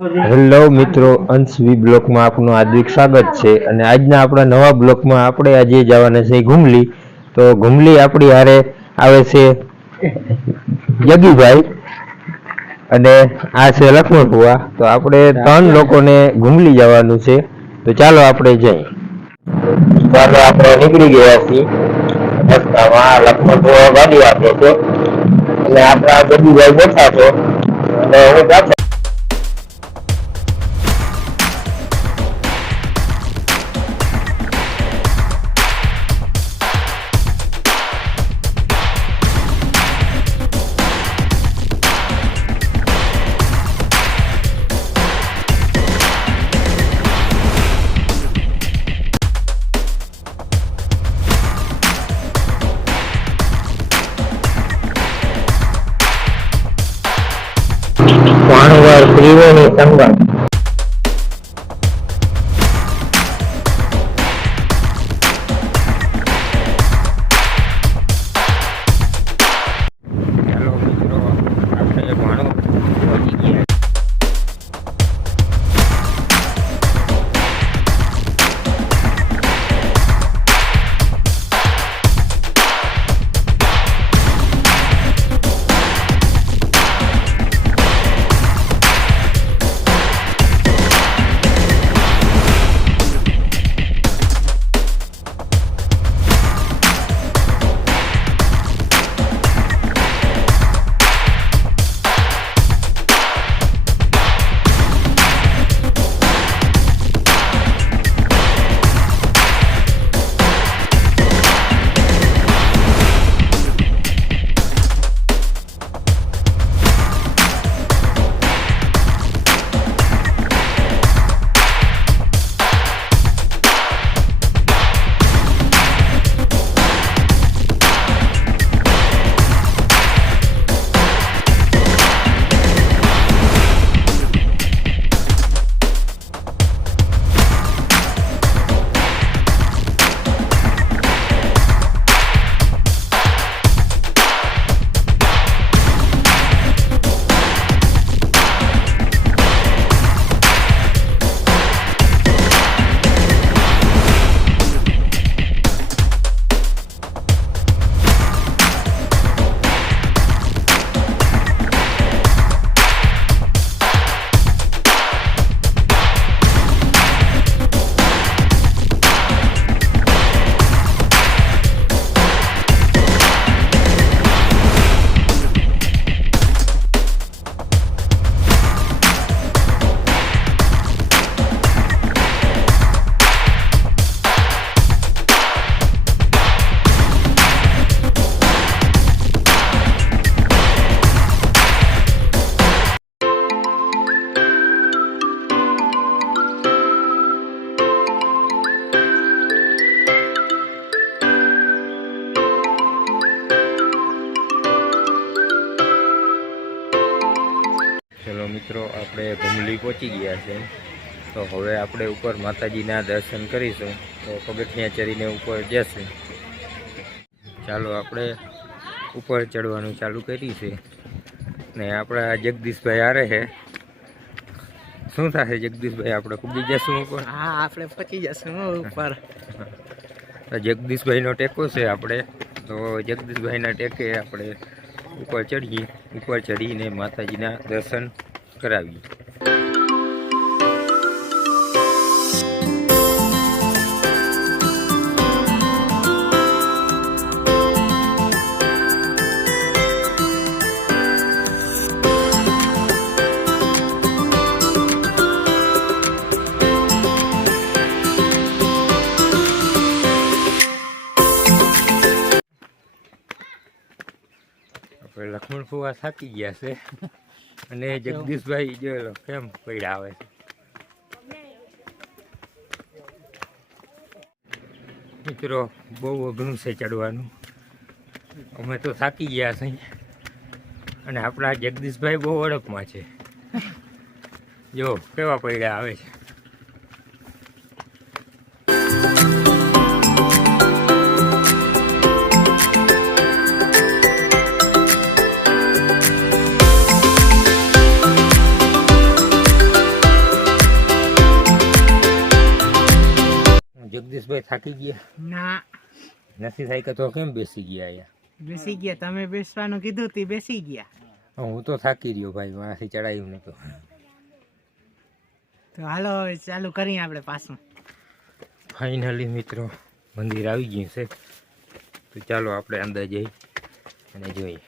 Hello મિત્રો. અંશવી બ્લોકમાં આપનું હાર્દિક સ્વાગત છે. અને આજના આપણા નવા બ્લોકમાં આપણે આજે જવાના છે ઘુમલી તો ઘુમલી આપણી હારે આવે છે જગીભાઈ અને આ છે લક્ષ્મણ ભુવા. તો આપણે ત્રણ લોકોને ઘુમલી જવાનું છે. તો ચાલો આપણે જઈએ. ચાલો આપણે નીકળી ગયા છીએ. રસ્તામાં લક્ષ્મણ ભુવા ગાડી આપે છે. અને આપણા જગીભાઈ બેઠા છે. અને હું પાછળ 因为你香港 મિત્રો આપણે ભમલી પહોંચી ગયા છે. તો હવે આપણે ઉપર માતાજીના દર્શન કરીશું. તો પગથિયા ચડીને ઉપર જશે. ચાલો આપણે ઉપર ચડવાનું ચાલુ કર્યું છે. ને આપણા જગદીશભાઈ આરે છે. શું થશે જગદીશભાઈ? આપણે પૂગી જશું ઉપર? હા આપણે પહોંચી જશું ઉપર. જગદીશભાઈનો ટેકો છે આપણે. તો જગદીશભાઈના ટેકે આપણે ઉપર ચડીએ. ઉપર ચડીને માતાજીના દર્શન કરાવીએ લક્ષ્મણ ફુવા થાકી ગયા છે. અને જગદીશભાઈ જો કેમ પૈડા આવે છે? મિત્રો બહુ અઘરું છે ચડવાનું. અમે તો થાકી ગયા છે. અને આપણા જગદીશભાઈ બહુ ઓળખમાં છે. જો કેવા પૈડા આવે છે? જગદીશભાઈ થાકી ગયા? ના. નથી થાય કે તો કેમ બેસી ગયા અહીંયા? બેસી ગયા. તમે બેસવાનું કીધું તે બેસી ગયા. હું તો થાકી રહ્યો ભાઈ મારાથી ચડાયું નતો તો. હાલો હવે ચાલુ કરીએ આપણે પાછું. ફાઇનલી મિત્રો મંદિર આવી ગયું છે. તો ચાલો આપણે અંદર જઈ અને જોઈએ.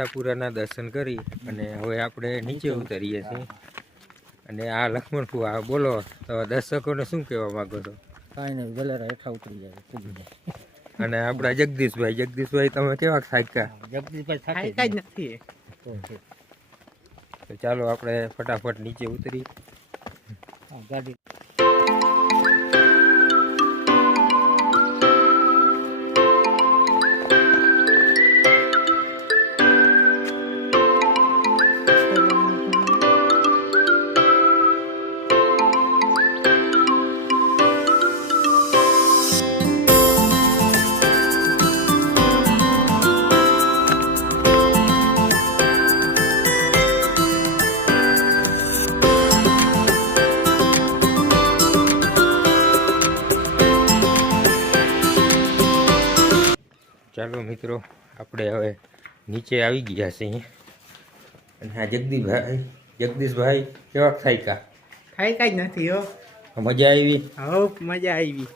આશાપુરાના દર્શન કરી અને હવે આપણે નીચે ઉતરીએ છીએ. અને આ લક્ષ્મણ કુવા બોલો તો દર્શકોને શું કહેવા માંગો છો? કાંઈ નહીં ગલેરા હેઠા ઉતરી જાય જાય. અને આપણા જગદીશભાઈ જગદીશભાઈ તમે કેવા થાક્યા? જગદીશભાઈ થાક્યા જ નથી. તો ચાલો આપણે ફટાફટ નીચે ઉતરી ગાડી. મિત્રો આપણે હવે નીચે આવી ગયા છીએ. અને આ જગદીશભાઈ જગદીશભાઈ કેવા ખાયકા ખાયકા જ નથી હો. મજા આવી? હો મજા આવી.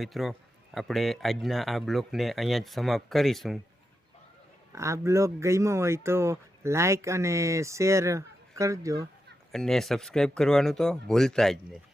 મિત્રો આપણે આજના આ બ્લોગને અહીંયા જ સમાપ્ત કરીશું. આ બ્લોગ ગમ્યો હોય તો લાઈક અને શેર કરજો. અને સબસ્ક્રાઈબ કરવાનું તો ભૂલતા જ નહીં.